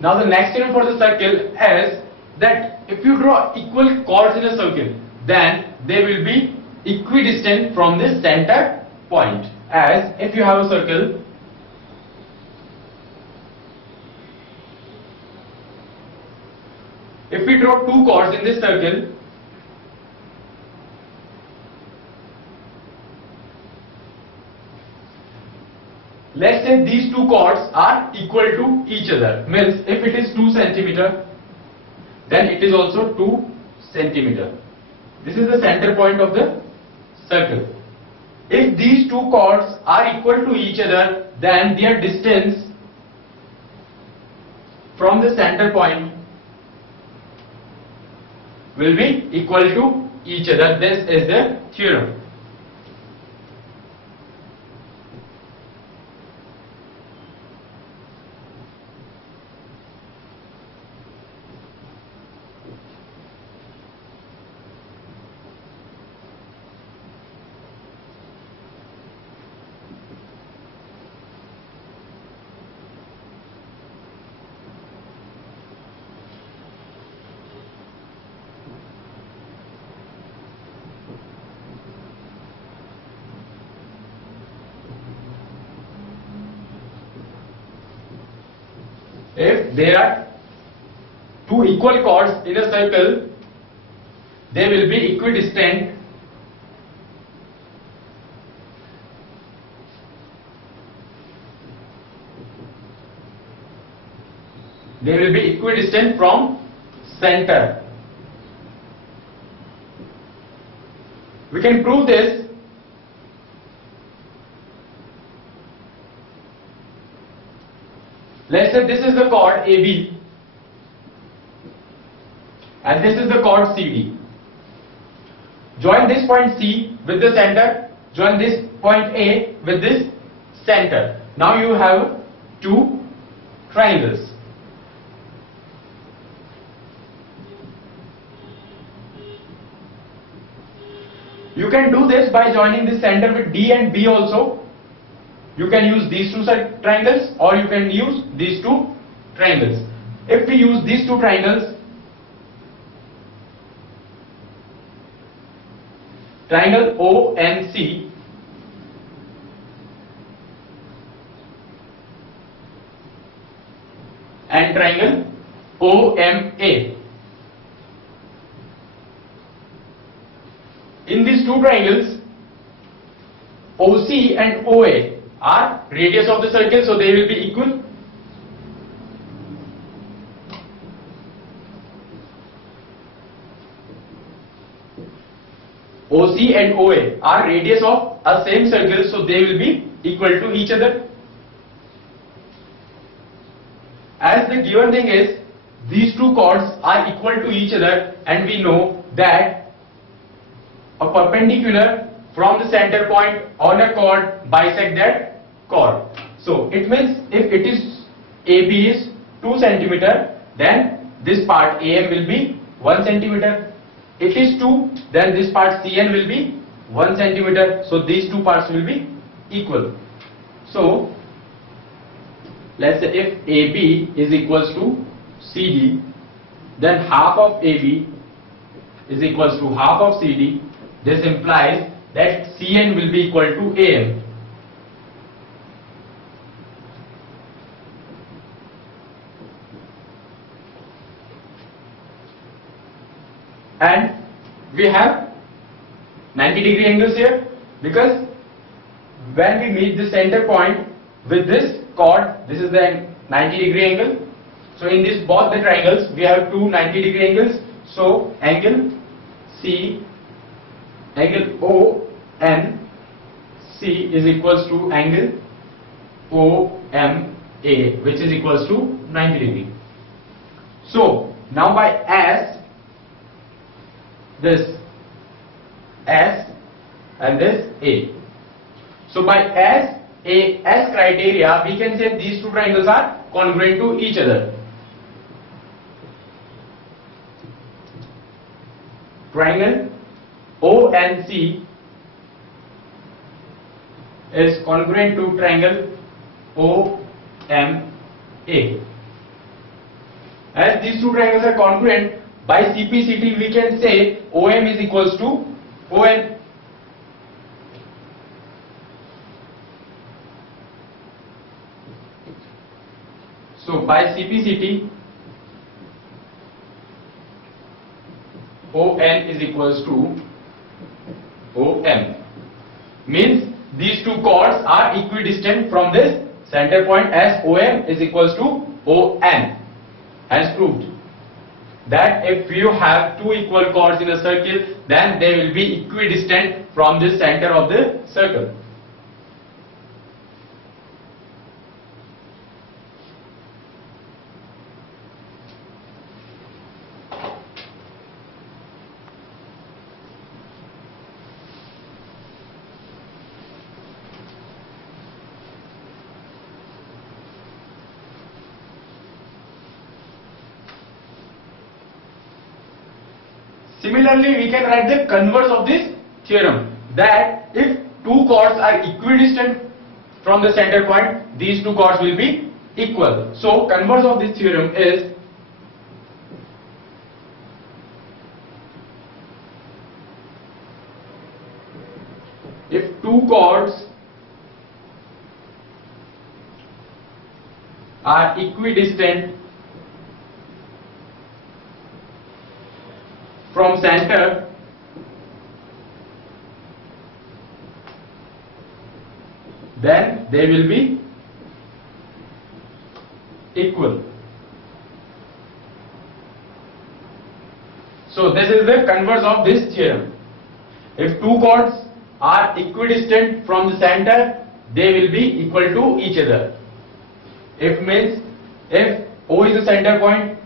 Now the next theorem for the circle is that if you draw equal chords in a circle, then they will be equidistant from the center point. As if you have a circle, if we draw two chords in this circle, let's say these two chords are equal to each other. Means if it is 2 centimeter, then it is also 2 centimeter. This is the center point of the circle. If these two chords are equal to each other, then their distance from the center point will be equal to each other. This is the theorem. If there are two equal chords in a circle, they will be equidistant from center. We can prove this let's say this is the chord AB and this is the chord CD. Join this point C with the center, join this point A with this center. Now you have two triangles. You can do this by joining this center with D and B also. You can use these two triangles or you can use these two triangles. If we use these two triangles, triangle ONC and triangle OMA. In these two triangles, OC and OA are radius of the circle, so they will be equal. OC and OA are radius of a same circle, so they will be equal to each other. As the given thing is, these two chords are equal to each other, and we know that a perpendicular from the center point on a chord bisect that chord. So it means if it is AB is 2 centimeter, then this part AM will be 1 centimeter. It is 2, then this part CN will be 1 centimeter. So these two parts will be equal. So let's say if AB is equals to CD, then half of AB is equals to half of CD. This implies that CN will be equal to AM. And we have 90-degree angles here, because when we meet the center point with this chord, this is the 90-degree angle. So in this both the triangles we have two 90-degree angles. So angle C, angle ONC is equals to angle OMA, which is equals to 90 degree. So now by S, this S and this A. So by S criteria, we can say these two triangles are congruent to each other. Triangle ONC is congruent to triangle OMA. As these two triangles are congruent, by CPCT we can say OM is equals to ON. So by CPCT, ON is equals to OM. Means these two chords are equidistant from this center point, as OM is equals to ON. Hence proved that if you have two equal chords in a circle, then they will be equidistant from the center of the circle. Similarly, we can write the converse of this theorem, that if two chords are equidistant from the center point, these two chords will be equal. So converse of this theorem is if two chords are equidistant from center, then they will be equal. So this is the converse of this theorem. If two chords are equidistant from the center, they will be equal to each other. If means if O is the center point,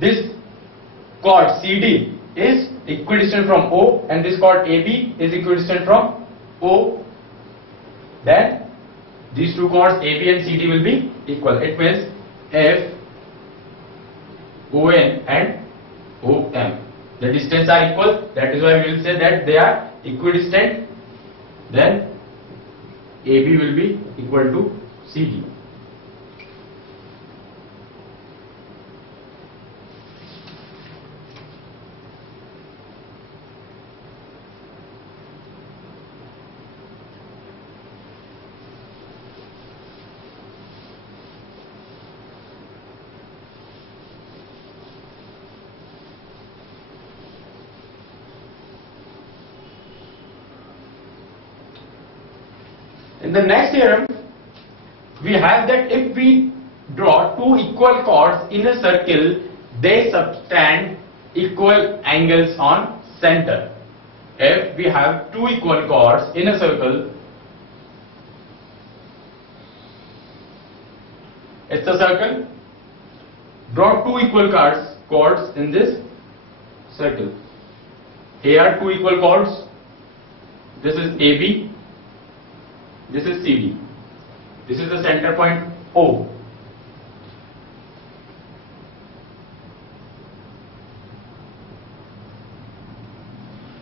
this chord CD is equidistant from O and this chord AB is equidistant from O, then these two chords AB and CD will be equal. It means if ON and OM, the distance are equal, that is why we will say that they are equidistant, then AB will be equal to CD. In the next theorem, we have that if we draw two equal chords in a circle, they subtend equal angles on center. If we have two equal chords in a circle, it's a circle, draw two equal chords in this circle. Here are two equal chords, this is AB, this is CD. This is the center point O.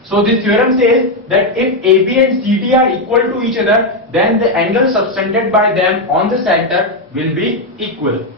So this theorem says that if AB and CD are equal to each other, then the angle subtended by them on the center will be equal.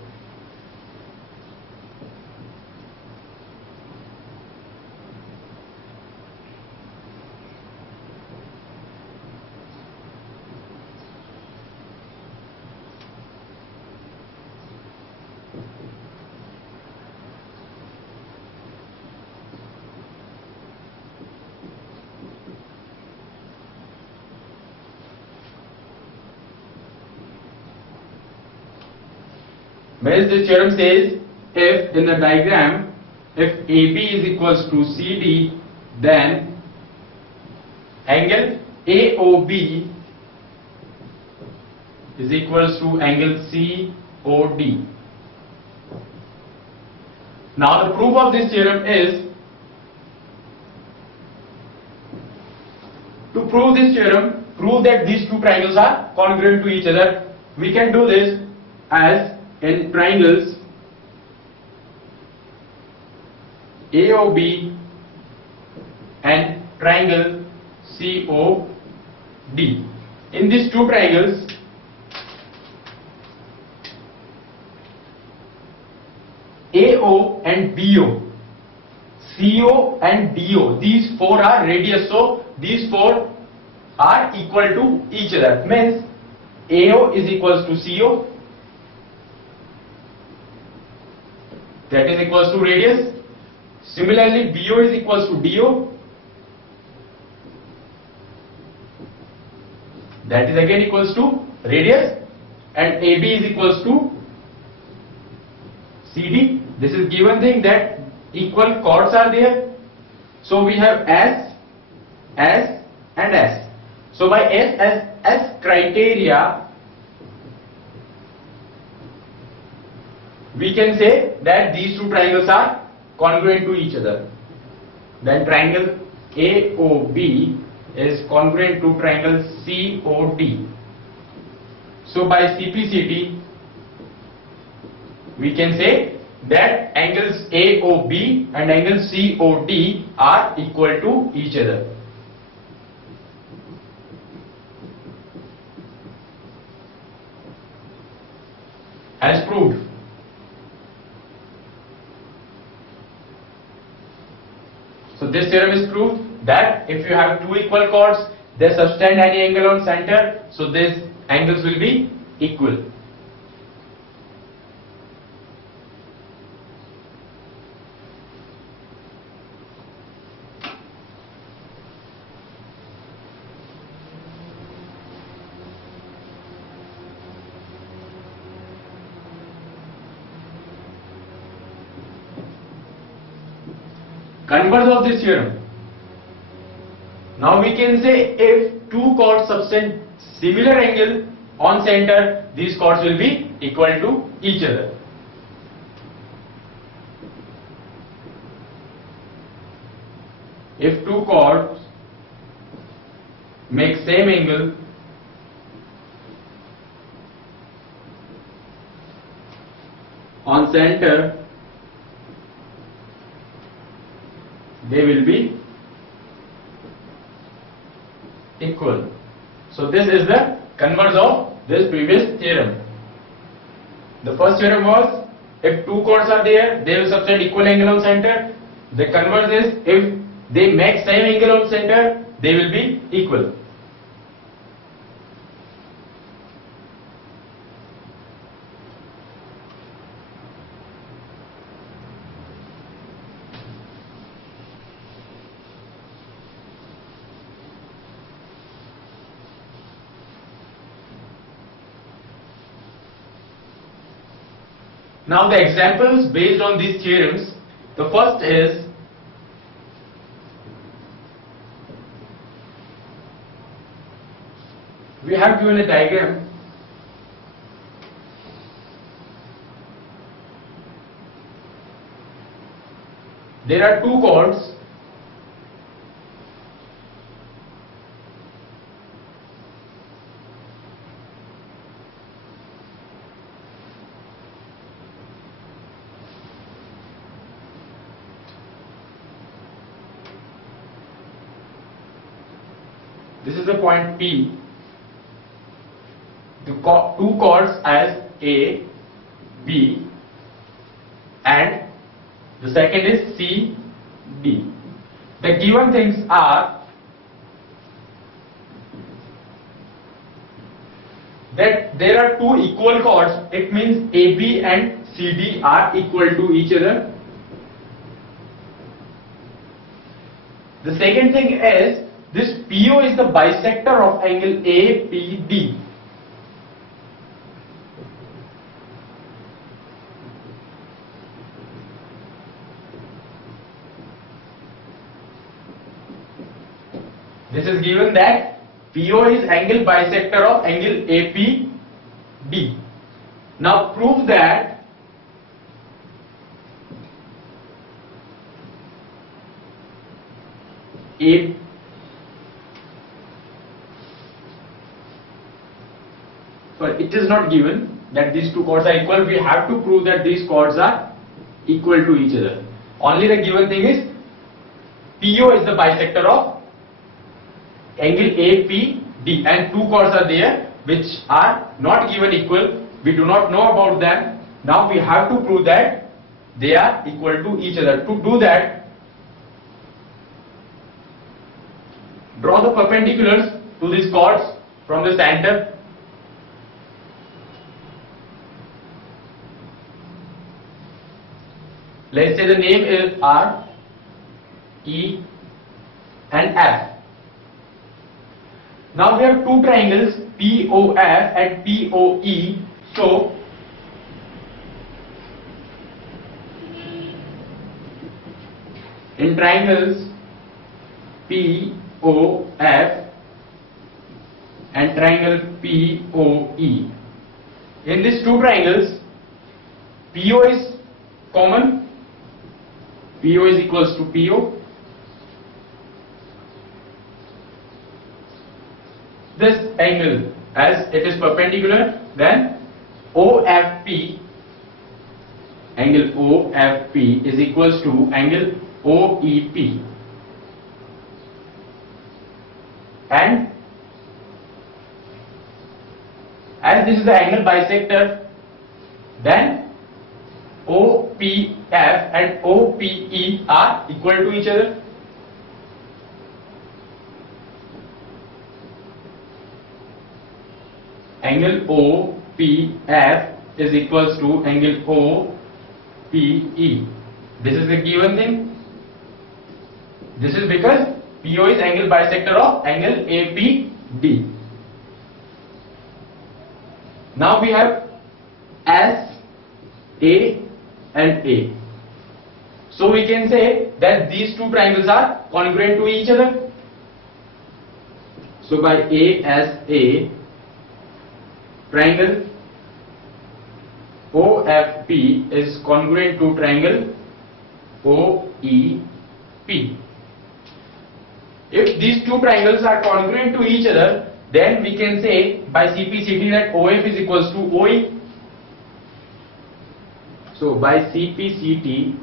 Whereas this theorem says if in the diagram, if AB is equals to CD, then angle AOB is equals to angle COD. Now the proof of this theorem is, to prove this theorem, prove that these two triangles are congruent to each other. We can do this as in triangles AOB and triangle COD. In these two triangles, AOB CO and BO. CO and DO, these four are radius, so these four are equal to each other. Means AO is equals to CO, that is equals to radius. Similarly, BO is equals to DO, that is again equals to radius, and AB is equals to CD. This is given thing that equal chords are there. So we have S, S and S. So by S criteria, we can say that these two triangles are congruent to each other. Then triangle AOB is congruent to triangle COD. So by CPCT, we can say that angles AOB and angles COD are equal to each other. As proved. So this theorem is proved that if you have two equal chords, they subtend any angle on center, so these angles will be equal. Converse of this theorem. Now we can say if two chords subtend similar angle on center, these chords will be equal to each other. If two chords make same angle on center, they will be equal. So this is the converse of this previous theorem. The first theorem was if two chords are there, they will subtend equal angle on center. The converse is if they make same angle on center, they will be equal. Now the examples based on these theorems, the first is we have given a diagram . There are two chords . This is the point P. The two chords as A, B, and the second is C, D. The given things are that there are two equal chords. It means AB and CD are equal to each other. The second thing is this PO is the bisector of angle APD. This is given that PO is angle bisector of angle APD. Now prove that it is not given that these two chords are equal. We have to prove that these chords are equal to each other. Only the given thing is PO is the bisector of angle APD, and two chords are there which are not given equal. We do not know about them. Now we have to prove that they are equal to each other. To do that, draw the perpendiculars to these chords from the center. Let's say the name is R, E and F. Now we have two triangles POF and POE. So in triangles POF and triangle POE, in these two triangles, PO is common. PO is equals to PO. This angle, as it is perpendicular, then OFP, angle OFP is equals to angle OEP. And as this is the angle bisector, then OPF and OPE are equal to each other. Angle OPF is equals to angle OPE. This is the given thing. This is because PO is angle bisector of angle APD. Now we have S, A and A. So we can say that these two triangles are congruent to each other. So by ASA, triangle OFP is congruent to triangle OEP. If these two triangles are congruent to each other, then we can say by CPCT that OF is equals to OE. So by CPCT,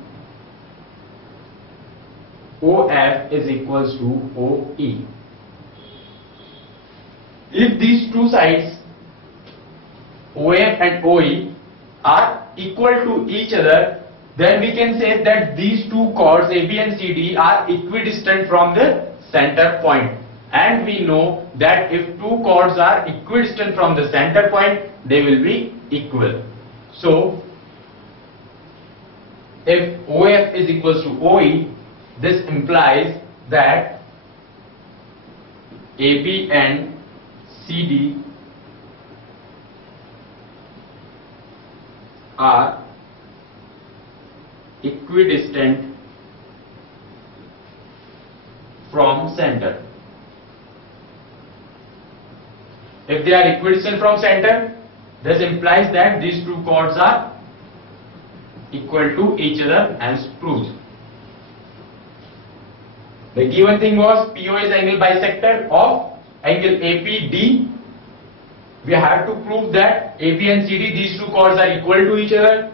OF is equals to OE. If these two sides, OF and OE, are equal to each other, then we can say that these two chords AB and CD are equidistant from the center point. And we know that if two chords are equidistant from the center point, they will be equal. So if OF is equals to OE, this implies that AB and CD are equidistant from center. If they are equidistant from center, this implies that these two chords are equal to each other, as proved. The given thing was PO is angle bisector of angle APD. We have to prove that AB and CD, these two chords are equal to each other.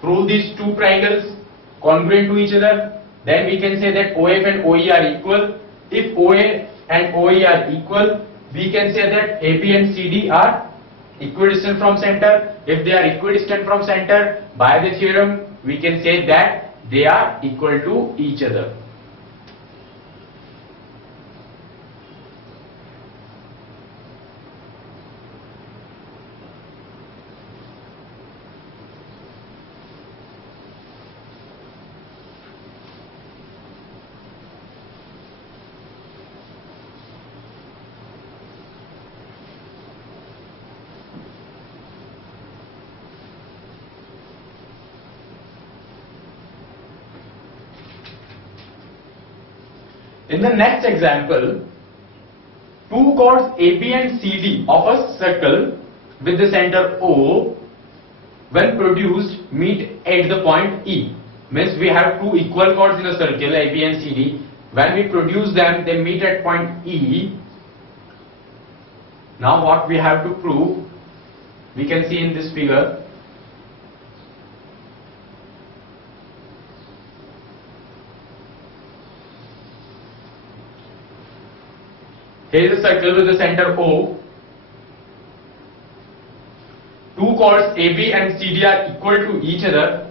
Prove these two triangles congruent to each other. Then we can say that OF and OE are equal. If OA and OE are equal, we can say that AB and CD are equidistant from center. If they are equidistant from center, by the theorem we can say that they are equal to each other. In the next example, two chords AB and CD of a circle with the center O, when produced, meet at the point E. Means we have two equal chords in a circle, AB and CD. When we produce them, they meet at point E. Now what we have to prove, we can see in this figure. Here is a circle with the center O. Two chords AB and CD are equal to each other.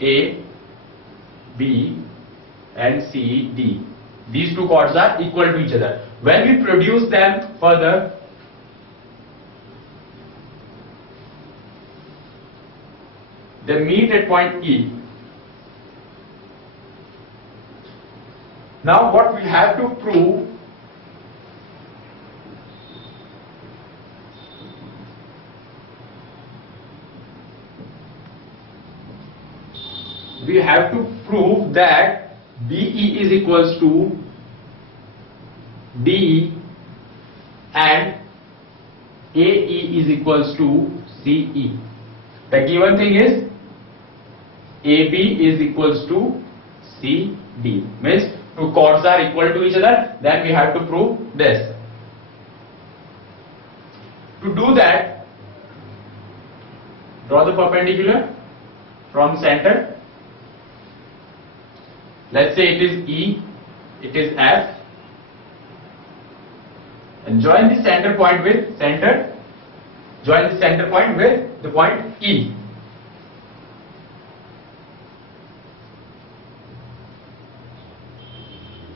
A, B and C, D. These two chords are equal to each other. When we produce them further, they meet at point E. Now what we have to prove, we have to prove that BE is equals to DE and AE is equals to CE. The given thing is AB is equals to CD. Means two chords are equal to each other, then we have to prove this. To do that, draw the perpendicular from center. Let's say it is E, it is F, and join the center point with the point E.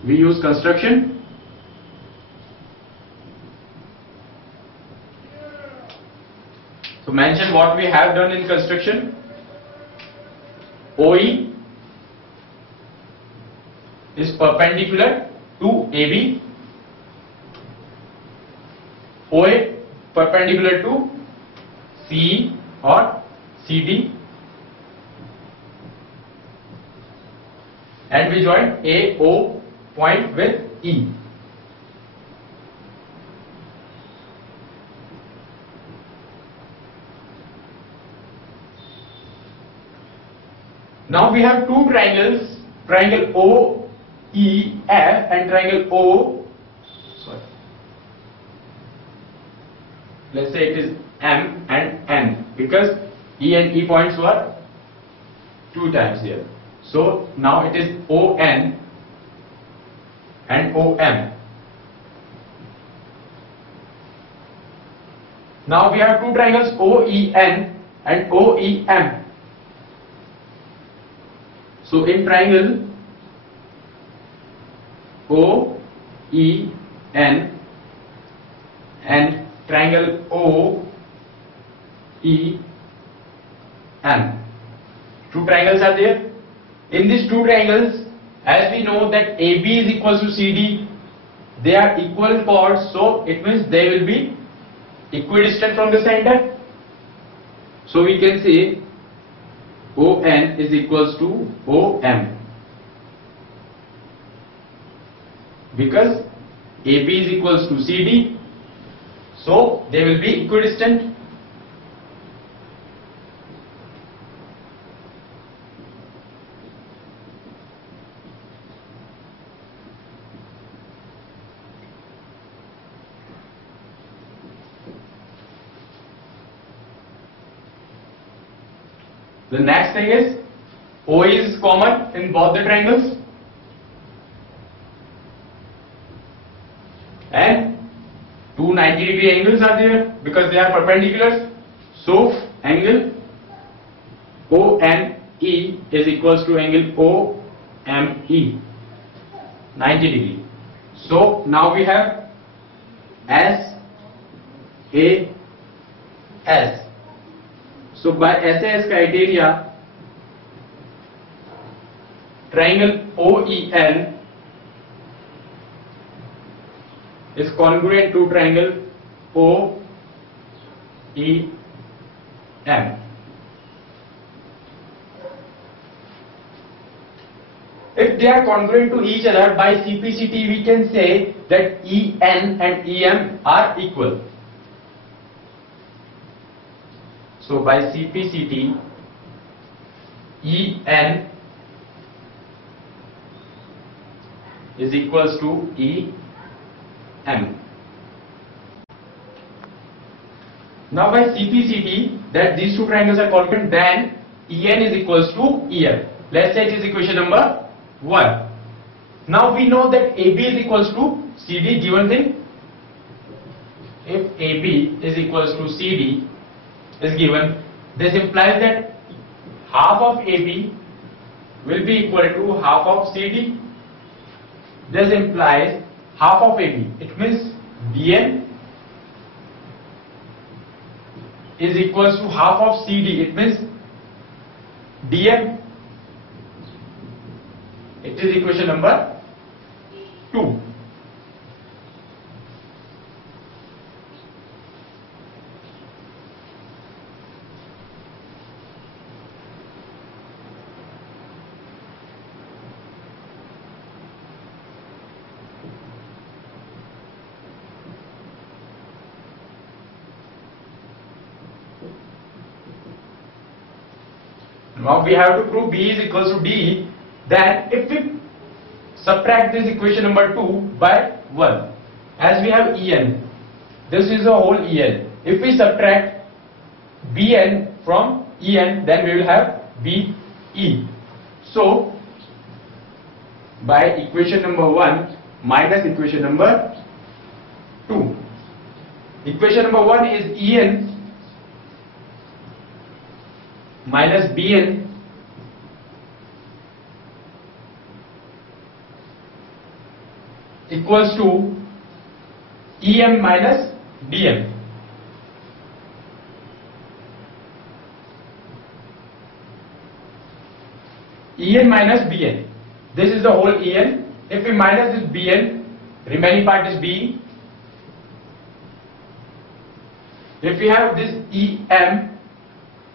We use construction. So mention what we have done in construction. OE is perpendicular to AB, OA perpendicular to CE or CD, and we join AO point with E. Now we have two triangles, triangle OEF and triangle let's say it is M and N, because E and E points were two times here. So now it is ON and OM. Now we have two triangles OEN and OEM. So in triangle OEN and triangle OEM, two triangles are there. In these two triangles, as we know that AB is equals to CD, they are equal chords, so it means they will be equidistant from the center. So we can say ON is equals to OM, because AB is equals to CD, so they will be equidistant. The next thing is OE is common in both the triangles, and two 90-degree angles are there because they are perpendicular. So angle ONE is equals to angle OME, 90 degree. So now we have SAS. So by SAS criteria, triangle OEN is congruent to triangle OEM. If they are congruent to each other, by CPCT we can say that EN and EM are equal. So by CPCT, EN is equals to EM. Now by CPCT, that these two triangles are congruent, then EN is equals to EM. Let's say it is equation number 1. Now we know that AB is equals to CD, given thing. If AB is equals to CD is given, this implies that half of AB will be equal to half of CD. This implies half of AB. It means BN is equals to half of CD. It means DM. It is equation number 2. Now we have to prove B is equals to D. Then if we subtract this equation number 2 by 1, as we have En, this is a whole En. If we subtract Bn from En, then we will have Be. So by equation number 1 minus equation number 2. Equation number 1 is En minus Bn equals to Em minus Dm. En minus Bn. This is the whole En. If we minus this Bn, remaining part is B. If we have this Em,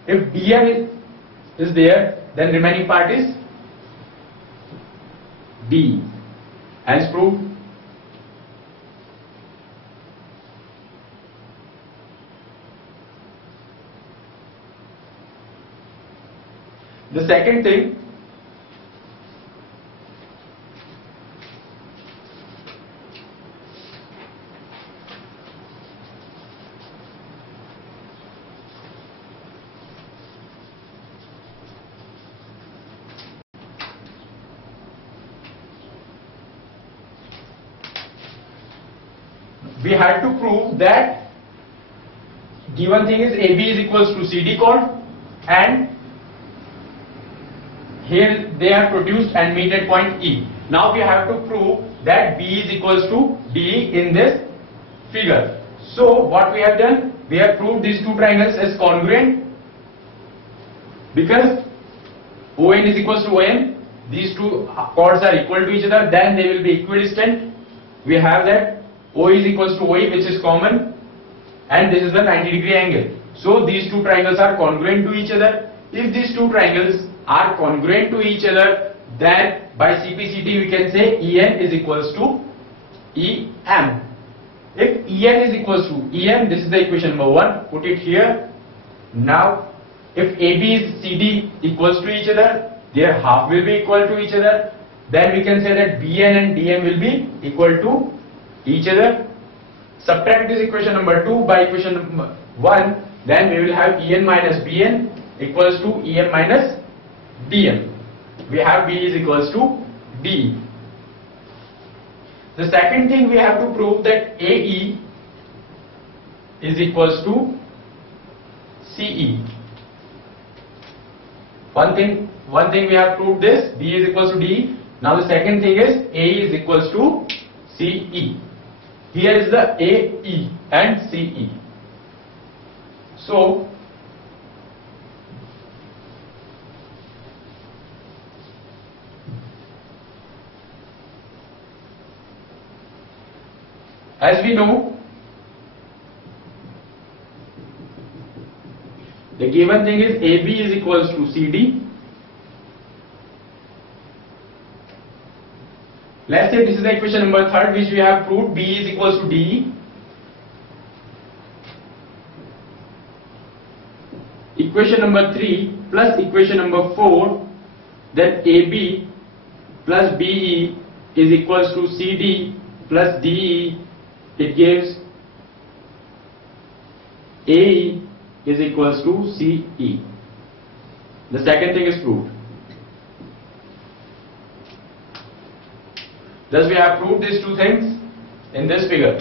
if Dm is there, then remaining part is D. Hence proved. The second thing, we had to prove that given thing is AB is equals to CD chord, and here they are produced and meet at point E. Now we have to prove that B is equals to D in this figure. So what we have done, we have proved these two triangles as congruent because ON is equals to ON. These two chords are equal to each other, then they will be equidistant. We have that O is equals to OE, which is common, and this is the 90-degree angle. So these two triangles are congruent to each other. If these two triangles are congruent to each other, then by CPCT we can say EN is equals to EM. If EN is equals to EM, this is the equation number 1, put it here. Now if AB is CD equals to each other, their half will be equal to each other, then we can say that BN and DM will be equal to each other. Subtract this equation number 2 by equation number 1, then we will have En minus Bn equals to Em minus Dm. We have B is equals to D. The second thing we have to prove that AE is equals to CE. One thing we have proved this, B is equals to D. Now the second thing is AE is equals to CE. Here is the AE and CE. So as we know, the given thing is AB is equals to CD. Let's say this is the equation number 3 which we have proved, B is equals to D. Equation number 3 plus equation number 4, that AB plus BE is equals to CD plus DE. It gives AE is equals to CE. The second thing is proved. Thus we have proved these two things in this figure.